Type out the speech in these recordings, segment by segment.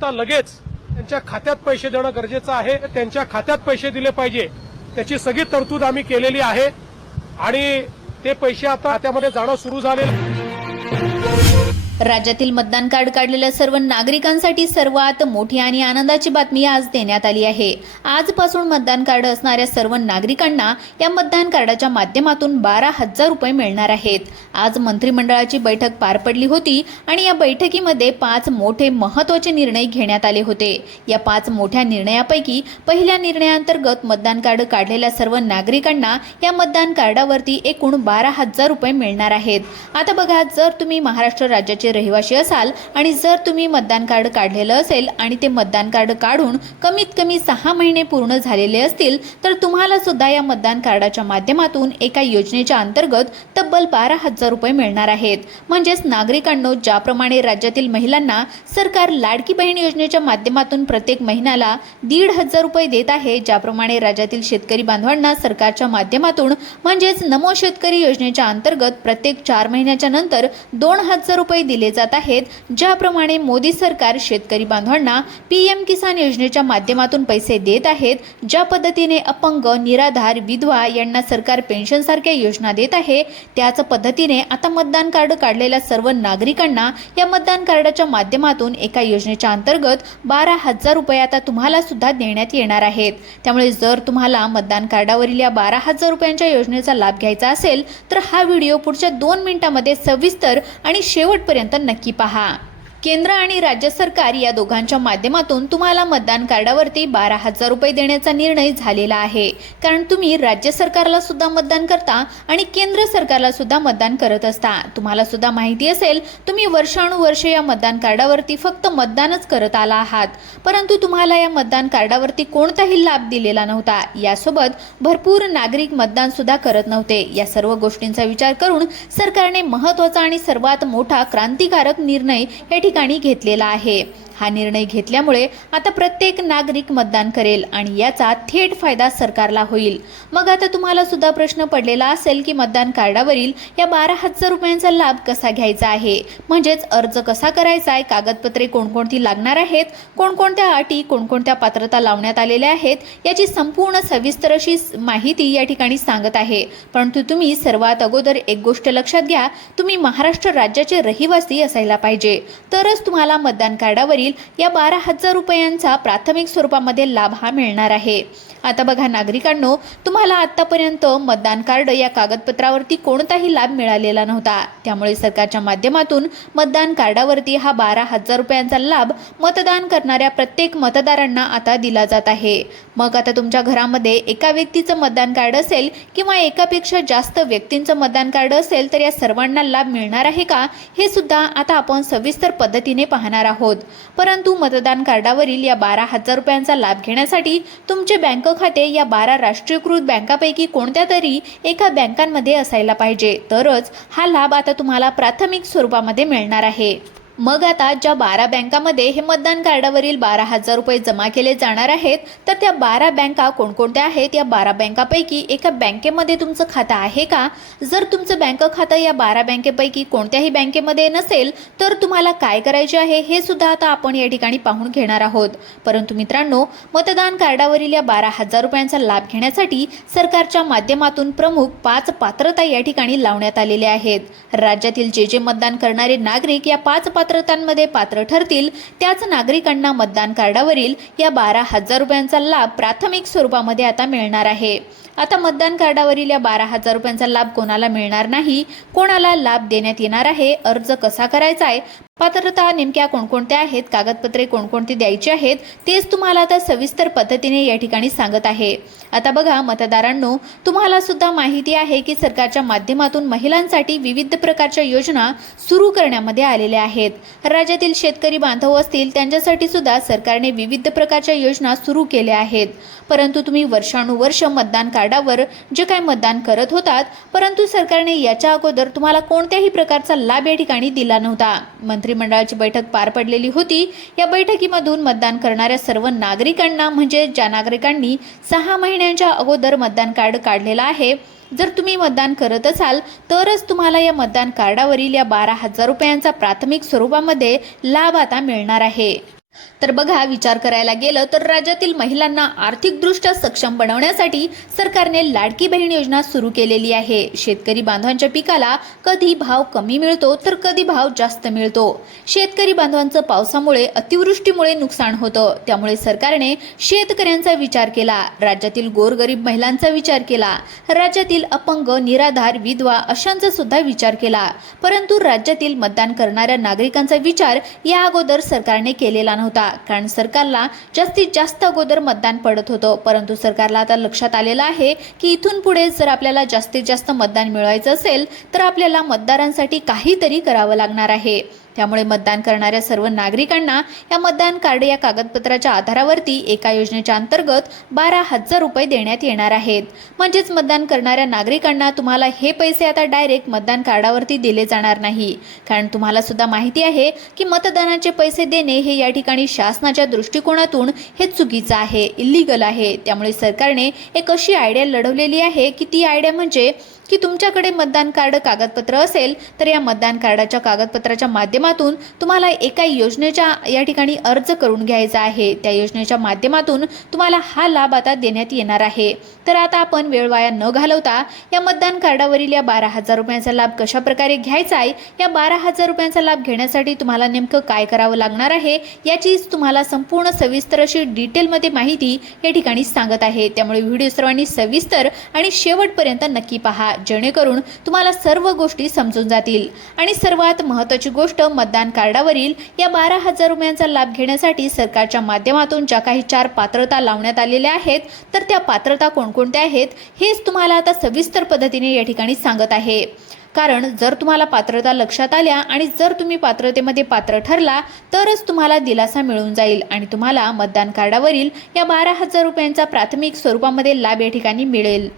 आता लगेच त्यांच्या खात्यात पैसे देणं गरजेचं आहे। त्यांच्या खात्यात पैसे दिले पाहिजे, त्याची सगळी तरतूद आम्ही केलेली आहे आणि ते पैसे आता त्यामध्ये जाणं सुरू झालेलं। राज्यातील मतदान कार्ड काढलेल्या सर्व नागरिकांसाठी सर्वात मोठी आणि आनंदाची बातमी आज देण्यात आली आहे। आजपासून मतदान कार्ड असणाऱ्या सर्व नागरिकांना या मतदान कार्डाच्या माध्यमातून 12,000 रुपये मिळणार आहेत। आज मंत्रिमंडळाची बैठक पार पडली होती आणि या बैठकीमध्ये 5 मोठे महत्त्वाचे निर्णय घेण्यात आले होते। या 5 मोठ्या निर्णयापैकी पहिल्या निर्णयाअंतर्गत मतदान कार्ड काढलेल्या सर्व नागरिकांना या मतदान कार्डावरती एकूण 12,000 रुपये मिळणार आहेत। आता बघा, जर तुम्ही महाराष्ट्र राज्याचे रहिवासी असाल आणि जर तुम्ही मतदान कार्ड काढलेलं असेल आणि ते मतदान कार्ड काढून कमीत कमी 6 महिने पूर्ण झालेले असतील तर तुम्हाला सुद्धा या मतदान कार्डाच्या माध्यमातून एका योजनेच्या अंतर्गत तब्बल 12,000 रुपये मिळणार आहेत। म्हणजेच नागरिकांनो, ज्याप्रमाणे राज्यातील महिलांना सरकार लाडकी बहीण योजनेच्या माध्यमातून प्रत्येक महिन्याला 1,500 रुपये देत आहे, ज्याप्रमाणे राज्यातील शेतकरी बांधवांना सरकारच्या माध्यमातून म्हणजेच नमो शेतकरी योजनेच्या अंतर्गत प्रत्येक 4 महिन्याच्या नंतर 2,000 रुपये दिले जात आहेत, ज्याप्रमाणे मोदी सरकार शेतकरी बांधवांना पीएम किसान योजनेच्या माध्यमातून पैसे देत आहेत, ज्या पद्धतीने अपंग, निराधार, विधवा यांना सरकार पेन्शन सारख्या योजना देत आहे, त्याच पद्धतीने आता मतदान कार्ड काढलेल्या सर्व नागरिकांना या मतदान कार्डाच्या माध्यमातून एका योजनेच्या अंतर्गत 12,000 रुपये आता तुम्हाला सुद्धा देण्यात येणार आहेत। त्यामुळे जर तुम्हाला मतदान कार्डावरील या 12,000 रुपयांच्या योजनेचा लाभ घ्यायचा असेल तर हा व्हिडिओ पुढच्या 2 मिनिटांमध्ये सविस्तर आणि शेवटपर्यंत नक्की पहा। केंद्र आणि राज्य सरकार या दोघांच्या माध्यमातून तुम्हाला मतदान कार्डावरती 12,000 रुपये देण्याचा निर्णय झालेला आहे, कारण तुम्ही राज्य सरकारला सुद्धा मतदान करता आणि केंद्र सरकारला सुद्धा मतदान करत असता। तुम्हाला सुद्धा माहिती असेल, तुम्ही वर्षानुवर्ष या मतदान कार्डावरती फक्त मतदानच करत आला आहात, परंतु तुम्हाला या मतदान कार्डावरती कोणताही लाभ दिलेला नव्हता। यासोबत भरपूर नागरिक मतदान सुद्धा करत नव्हते। या सर्व गोष्टींचा विचार करून सरकारने महत्त्वाचा आणि सर्वात मोठा क्रांतिकारक निर्णय या ठिकाणी घेतलेला आहे। हा निर्णय घेतल्यामुळे आता प्रत्येक नागरिक मतदान करेल आणि याचा थेट फायदा सरकारला होईल। मग आता तुम्हाला सुद्धा प्रश्न पडलेला असेल की मतदान कार्डावरील या 12,000 रुपयांचा लाभ कसा घ्यायचा आहे, म्हणजेच अर्ज कसा करायचा आहे, कागदपत्रे कोणकोणती लागणार आहेत, कोणकोणत्या अटी, कोणकोणत्या पात्रता लावण्यात आलेल्या आहेत, याची संपूर्ण सविस्तर अशी माहिती या ठिकाणी सांगत आहे। परंतु तुम्ही सर्वात अगोदर एक गोष्ट लक्षात घ्या, तुम्ही महाराष्ट्र राज्याचे रहिवासी असायला पाहिजे, तरच तुम्हाला मतदान कार्डावरील या 12,000 रुपयांचा प्राथमिक स्वरूपामध्ये लाभ हा मिळणार आहे। आता बघा नागरिकांनो, तुम्हाला आतापर्यंत मतदान कार्ड या कागदपत्रावरती कोणताही लाभ मिळालेला नव्हता, त्यामुळे सरकारच्या माध्यमातून मतदान कार्डावरती हा 12,000 रुपयांचा लाभ मतदान करणाऱ्या प्रत्येक मतदारांना आता दिला जात आहे। मग आता तुमच्या घरामध्ये एका व्यक्तीचं मतदान कार्ड असेल किंवा एकापेक्षा जास्त व्यक्तींचं मतदान कार्ड असेल तर या सर्वांना लाभ मिळणार आहे का, हे सुद्धा आता आपण सविस्तर पद्धतीने पाहणार आहोत। परंतु मतदान कार्डावरील या 12,000 रुपयांचा लाभ घेण्यासाठी तुमचे बँक खाते या 12 राष्ट्रीयकृत बँकांपैकी कोणत्या तरी एका बँकांमध्ये असायला पाहिजे, तरच हा लाभ आता तुम्हाला प्राथमिक स्वरूपामध्ये मिळणार आहे। मग आता ज्या 12 बँकांमध्ये हे मतदान कार्डावरील 12,000 रुपये जमा केले जाणार आहेत, तर त्या 12 बँका कोणकोणत्या आहेत, या 12 बँकांपैकी एका बँकेमध्ये तुमचं खातं आहे का? जर तुमचं बँक खातं या 12 बँकेपैकी कोणत्याही बँकेमध्ये नसेल तर तुम्हाला काय करायचे आहे हे सुद्धा आता आपण या ठिकाणी पाहून घेणार आहोत। परंतु मित्रांनो, मतदान कार्डावरील या 12,000 रुपयांचा लाभ घेण्यासाठी सरकारच्या माध्यमातून प्रमुख 5 पात्रता या ठिकाणी लावण्यात आलेल्या आहेत। राज्यातील जे मतदान करणारे नागरिक या 5 पात्रतांमध्ये पात्र ठरतील त्याच नागरिकांना मतदान कार्डावरील या 12,000 रुपयांचा लाभ प्राथमिक स्वरूपामध्ये आता मिळणार आहे। आता मतदान कार्डावरील या 12,000 रुपयांचा लाभ कोणाला मिळणार नाही, कोणाला लाभ देण्यात येणार आहे, अर्ज कसा करायचा आहे, पात्रता नेमक्या कोणकोणत्या आहेत, कागदपत्रे कोणकोणती द्यायची आहेत, तेच तुम्हाला आता सविस्तर पद्धतीने या ठिकाणी सांगत आहे। आता बघा मतदारांनो, तुम्हाला सुद्धा माहिती आहे की सरकारच्या माध्यमातून महिलांसाठी विविध प्रकारच्या योजना सुरू करण्यामध्ये आलेल्या आहेत। राज्यातील शेतकरी बांधव असतील त्यांच्यासाठी सुद्धा सरकारने विविध प्रकारच्या योजना सुरू केल्या आहेत। परंतु तुम्ही वर्षानुवर्ष मतदान कार्डावर जे काय मतदान करत होतात, परंतु सरकारने याच्या अगोदर तुम्हाला कोणत्याही प्रकारचा लाभ या ठिकाणी दिला नव्हता। मंत्रिमंडळाची बैठक पार पडलेली होती। या बैठकीमधून मतदान करणाऱ्या सर्व नागरिकांना, म्हणजे ज्या नागरिकांनी 6 महिन्यांच्या अगोदर मतदान कार्ड काढलेला आहे, जर तुम्ही मतदान करत असाल तरच तुम्हाला या मतदान कार्डावरील या 12,000 रुपयांचा प्राथमिक स्वरूपामध्ये लाभ आता मिळणार आहे। तर बघा, विचार करायला गेलं तर राज्यातील महिलांना आर्थिकदृष्ट्या सक्षम बनवण्यासाठी सरकारने लाडकी बहीण योजना सुरू केलेली आहे. शेतकरी बांधवांच्या पिकाला कधी भाव कमी मिळतो तर कधी भाव जास्त मिळतो. शेतकरी बांधवांचं पावसामुळे अतिवृष्टीमुळे नुकसान होतं. त्यामुळे सरकारने शेतकऱ्यांचा विचार केला, राज्यातील गोरगरीब महिलांचा विचार केला, राज्यातील अपंग, निराधार, विधवा अशांचा सुद्धा विचार केला. परंतु राज्यातील मतदान करणाऱ्या नागरिकांचा विचार या अगोदर सरकारने केलेला नव्हता, कारण सरकारला जास्तीत जास्त अगोदर मतदान पडत होतं. परंतु सरकारला आता लक्षात आलेलं आहे की इथून पुढे जर आपल्याला जास्तीत जास्त मतदान मिळवायचं असेल तर आपल्याला मतदारांसाठी काहीतरी करावं लागणार आहे. त्यामुळे मतदान करणाऱ्या सर्व नागरिकांना या मतदान कार्ड या कागदपत्राच्या आधारावरती एका योजनेच्या अंतर्गत 12,000 रुपये देण्यात येणार आहेत. म्हणजेच मतदान करणाऱ्या नागरिकांना तुम्हाला हे पैसे आता डायरेक्ट मतदान कार्डावरती दिले जाणार नाही, कारण तुम्हाला सुद्धा माहिती आहे की मतदानाचे पैसे देणे हे या ठिकाणी शासनाच्या दृष्टिकोनातून हे चुकीचं आहे, इल्लीगल आहे. त्यामुळे सरकारने एक अशी आयडिया लढवलेली आहे की ती आयडिया म्हणजे की तुमच्याकडे मतदान कार्ड कागदपत्र असेल तर या मतदान कार्डाच्या कागदपत्राच्या माध्यमातून तुम्हाला एका योजनेच्या या ठिकाणी अर्ज करून घ्यायचा आहे. त्या योजनेच्या माध्यमातून तुम्हाला हा लाभ आता देण्यात येणार आहे. तर आता आपण वेळ वाया न घालवता या मतदान कार्डावरील या 12,000 रुपयांचा लाभ कशा प्रकारे घ्यायचा आहे, या 12,000 रुपयांचा लाभ घेण्यासाठी तुम्हाला नेमकं काय करावं लागणार आहे याचीच तुम्हाला संपूर्ण सविस्तर अशी डिटेलमध्ये माहिती या ठिकाणी सांगत आहे. त्यामुळे व्हिडिओ सर्वांनी सविस्तर आणि शेवटपर्यंत नक्की पहा, जेणेकरून तुम्हाला सर्व गोष्टी समजून जातील. आणि सर्वात महत्त्वाची गोष्ट, मतदान कार्डावरील या 12,000 रुपयांचा लाभ घेण्यासाठी सरकारच्या माध्यमातून ज्या काही 4 पात्रता लावण्यात आलेल्या आहेत तर त्या पात्रता कोणकोणत्या आहेत हेच तुम्हाला आता सविस्तर पद्धतीने या ठिकाणी सांगत आहे. कारण जर तुम्हाला पात्रता लक्षात आल्या आणि जर तुम्ही पात्रतेमध्ये पात्र ठरला तरच तुम्हाला दिलासा मिळून जाईल आणि तुम्हाला मतदान कार्डावरील या 12,000 रुपयांचा प्राथमिक स्वरूपामध्ये लाभ या ठिकाणी मिळेल.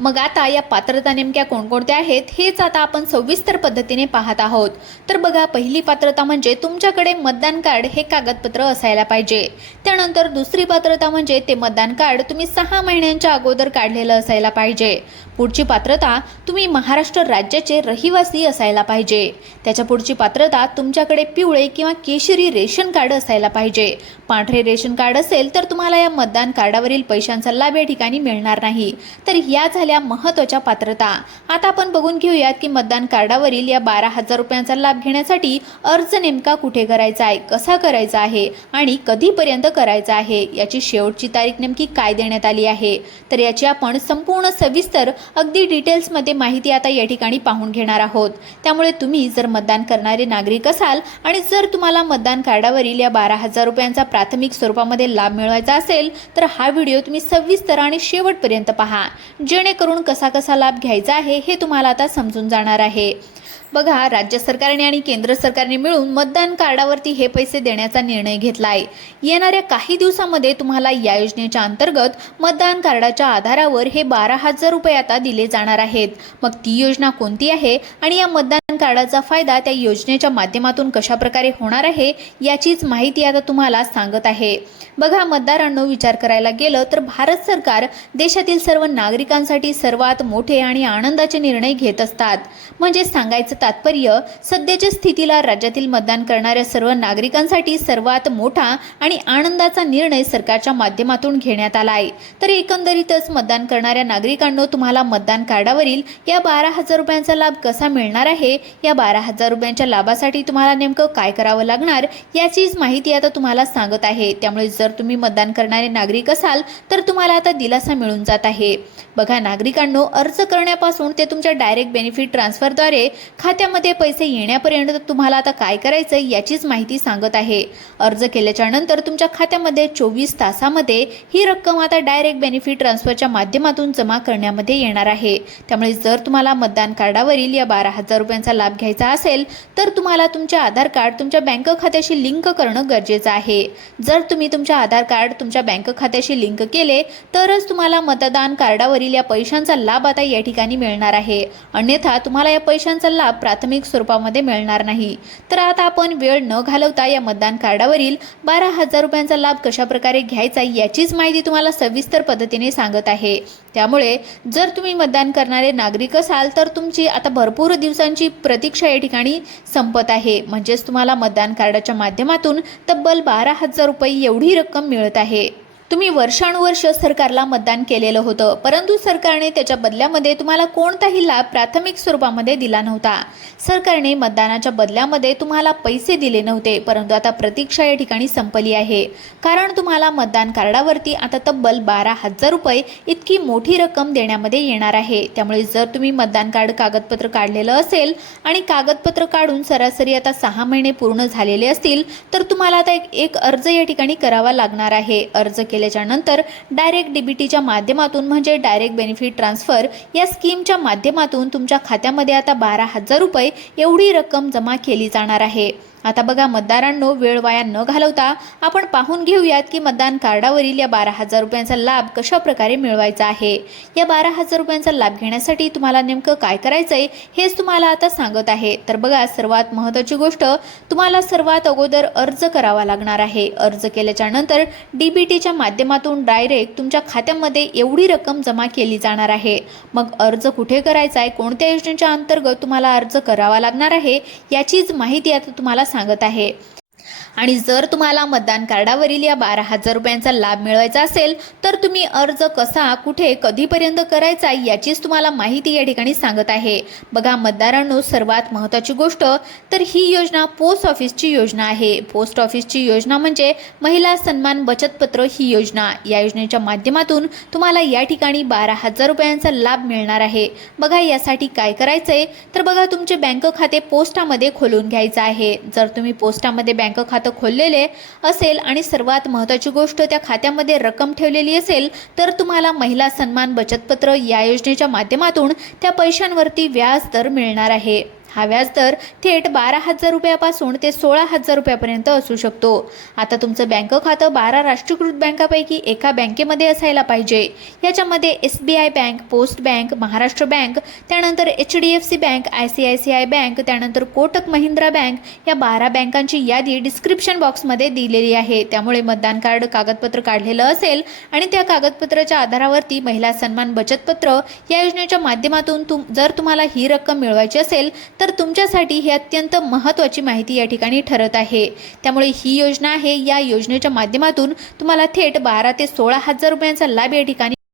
मग आता या पात्रता नेमक्या कोणकोणत्या आहेत हेच आता आपण सविस्तर पद्धतीने पाहत आहोत. तर बघा, पहिली पात्रता म्हणजे तुमच्याकडे मतदान कार्ड हे कागदपत्र असायला पाहिजे. त्यानंतर दुसरी पात्रता म्हणजे ते मतदान कार्ड तुम्ही 6 महिन्यांच्या अगोदर काढलेलं असायला पाहिजे. पुढची पात्रता, तुम्ही महाराष्ट्र राज्याचे रहिवासी असायला पाहिजे. त्याच्या पुढची पात्रता, तुमच्याकडे पिवळे किंवा केशरी रेशन कार्ड असायला पाहिजे. पांढरे रेशन कार्ड असेल तर तुम्हाला या मतदान कार्डावरील पैशांचा लाभ या ठिकाणी मिळणार नाही. तर या झाल्या महत्त्वाच्या पात्रता. आता आपण बघून घेऊयात की मतदान कार्डावरील या 12,000 रुपयांचा लाभ घेण्यासाठी अर्ज नेमका कुठे करायचा आहे, कसा करायचा आहे आणि कधीपर्यंत करायचा आहे, याची शेवटची तारीख नेमकी काय देण्यात आली आहे. तर याची आपण संपूर्ण सविस्तर अगदी डिटेल्समध्ये माहिती आता या ठिकाणी पाहून घेणार आहोत. त्यामुळे तुम्ही जर मतदान करणारे नागरिक असाल आणि जर तुम्हाला मतदान कार्डावरील या 12,000 रुपयांचा प्राथमिक स्वरूपामध्ये लाभ मिळवायचा असेल तर हा व्हिडिओ तुम्ही सविस्तर आणि शेवटपर्यंत पहा, जेणेकरून कसा लाभ घ्यायचा आहे हे तुम्हाला आता समजून जाणार आहे. बघा, राज्य सरकारने आणि केंद्र सरकारने मिळून मतदान कार्डावरती हे पैसे देण्याचा निर्णय घेतला आहे. येणाऱ्या काही दिवसामध्ये तुम्हाला या योजनेच्या अंतर्गत मतदान कार्डाच्या आधारावर हे 12,000 रुपये आता दिले जाणार आहेत. मग ती योजना कोणती आहे आणि या मतदान कार्डाचा फायदा त्या योजनेच्या माध्यमातून कशा प्रकारे होणार आहे याचीच माहिती आता तुम्हाला सांगत आहे. बघा मतदारांनो, विचार करायला गेलं तर भारत सरकार देशातील सर्व नागरिकांसाठी सर्वात मोठे आणि आनंदाचे निर्णय घेत असतात. म्हणजे सांगायचं तात्पर्य, सध्याच्या स्थितीला राज्यातील मतदान करणाऱ्या सर्व नागरिकांसाठी सर्वात मोठा आणि आनंदाचा निर्णय सरकारच्या माध्यमातून घेण्यात आला आहे. तर एकंदरीतच मतदान करणाऱ्या नागरिकांनो, तुम्हाला मतदान कार्डावरील या 12,000 रुपयांचा लाभ कसा मिळणार आहे, या 12,000 रुपयांच्या लाभासाठी तुम्हाला नेमकं काय करावं लागणार याचीच माहिती आता तुम्हाला सांगत आहे. त्यामुळे जर तुम्ही मतदान करणारे नागरिक असाल तर तुम्हाला आता दिलासा मिळून जात आहे. बघा नागरिकांनो, अर्ज करण्यापासून ते तुमच्या डायरेक्ट बेनिफिट ट्रान्सफरद्वारे खात्यामध्ये पैसे येण्यापर्यंत तुम्हाला आता काय करायचं याचीच माहिती सांगत आहे. अर्ज केल्याच्या नंतर तुमच्या खात्यामध्ये 24 तासामध्ये ही रक्कम आता डायरेक्ट बेनिफिट ट्रान्सफरच्या माध्यमातून जमा करण्यामध्ये येणार आहे. त्यामुळे जर तुम्हाला मतदान कार्डावरील या 12,000 रुपयांचा लाभ घ्यायचा असेल तर तुम्हाला तुमचे आधार कार्ड तुमच्या बँक खात्याशी लिंक करणं गरजेचं आहे. जर तुम्ही तुमचे आधार कार्ड तुमच्या बँक खात्याशी लिंक केले तरच तुम्हाला मतदान कार्डावरील या पैशांचा लाभ आता या ठिकाणी मिळणार आहे. अन्यथा तुम्हाला या पैशांचा लाभ प्राथमिक स्वरूपामध्ये मिळणार नाही. तर आता आपण वेळ न घालवता या मतदान कार्डावरील 12,000 रुपयांचा लाभ कशा प्रकारे घ्यायचा याचीच माहिती तुम्हाला सविस्तर पद्धतीने सांगत आहे. त्यामुळे जर तुम्ही मतदान करणारे नागरिक असाल तर तुमची आता भरपूर दिवसांची प्रतीक्षा या ठिकाणी संपत आहे. म्हणजेच तुम्हाला मतदान कार्डाच्या माध्यमातून तब्बल 12,000 रुपये एवढी रक्कम मिळत आहे. तुम्ही वर्षानुवर्ष सरकारला मतदान केलेलं होतं, परंतु सरकारने त्याच्या बदल्यामध्ये तुम्हाला कोणताही लाभ प्राथमिक स्वरूपामध्ये दिला नव्हता. सरकारने मतदानाच्या बदल्यामध्ये तुम्हाला पैसे दिले नव्हते, परंतु आता प्रतीक्षा या ठिकाणी संपली आहे. कारण तुम्हाला मतदान कार्डावरती आता तब्बल 12,000 रुपये इतकी मोठी रक्कम देण्यामध्ये येणार आहे. त्यामुळे जर तुम्ही मतदान कार्ड कागदपत्र काढलेलं असेल आणि कागदपत्र काढून सरासरी आता 6 महिने पूर्ण झालेले असतील तर तुम्हाला आता एक अर्ज या ठिकाणी करावा लागणार आहे. अर्ज केल्याच्या नंतर डायरेक्ट डीबीटीच्या माध्यमातून म्हणजे डायरेक्ट बेनिफिट ट्रान्सफर या स्कीमच्या माध्यमातून तुमच्या खात्यामध्ये आता 12,000 रुपये एवढी रक्कम जमा केली जाणार आहे. आता बघा मतदारांनो, वेळ वाया न घालवता आपण पाहून घेऊयात की मतदान कार्डावरील या 12,000 रुपयांचा लाभ कशा प्रकारे मिळवायचा आहे. या 12,000 रुपयांचा लाभ घेण्यासाठी तुम्हाला नेमकं काय करायचंय हेच तुम्हाला आता सांगत आहे. तर बघा, सर्वात महत्त्वाची गोष्ट, तुम्हाला सर्वात अगोदर अर्ज करावा लागणार आहे. अर्ज केल्याच्या नंतर डीबीटीच्या माध्यमातून डायरेक्ट तुमच्या खात्यामध्ये एवढी रक्कम जमा केली जाणार आहे. मग अर्ज कुठे करायचा आहे, कोणत्या योजनेच्या अंतर्गत तुम्हाला अर्ज करावा लागणार आहे याचीच माहिती आता तुम्हाला सांगत आहे. आणि जर तुम्हाला मतदान कार्डावरील या 12,000 रुपयांचा लाभ मिळवायचा असेल तर तुम्ही अर्ज कसा, कुठे, कधीपर्यंत करायचा याचीच तुम्हाला माहिती या ठिकाणी सांगत आहे. बघा मतदारांनो, सर्वात महत्त्वाची गोष्ट तर ही योजना पोस्ट ऑफिसची योजना आहे. पोस्ट ऑफिसची योजना म्हणजे महिला सन्मान बचत पत्र ही योजना. या योजनेच्या माध्यमातून तुम्हाला या ठिकाणी 12,000 रुपयांचा लाभ मिळणार आहे. बघा, यासाठी काय करायचंय तर बघा, तुमचे बँक खाते पोस्टामध्ये खोलून घ्यायचं आहे. जर तुम्ही पोस्टामध्ये बँक खातं खोललेले असेल आणि सर्वात महत्त्वाची गोष्ट त्या खात्यामध्ये रक्कम ठेवलेली असेल तर तुम्हाला महिला सन्मान बचत पत्र या योजनेच्या माध्यमातून त्या पैशांवरती व्याज दर मिळणार आहे. हा व्याजदर थेट 12,000 रुपयापासून ते 16,000 रुपयापर्यंत असू शकतो. आता तुमचं बँक खातं 12 राष्ट्रीयकृत बँकापैकी एका बँकेमध्ये असायला पाहिजे. याच्यामध्ये SBI bank, post bank, Maharashtra bank, त्यानंतर HDFC बँक, ICICI बँक, त्यानंतर कोटक महिंद्रा बँक या 12 बँकांची यादी डिस्क्रिप्शन बॉक्समध्ये दिलेली आहे. त्यामुळे मतदान कार्ड कागदपत्र काढलेलं असेल आणि त्या कागदपत्राच्या आधारावरती महिला सन्मान बचत पत्र या योजनेच्या माध्यमातून जर तुम्हाला ही रक्कम मिळवायची असेल तर तुमच्यासाठी ही अत्यंत महत्त्वाची माहिती या ठिकाणी ठरत आहे. त्यामुळे ही योजना आहे. या योजनेच्या माध्यमातून तुम्हाला थेट 12 ते 16,000 रुपयांचा लाभ या ठिकाणी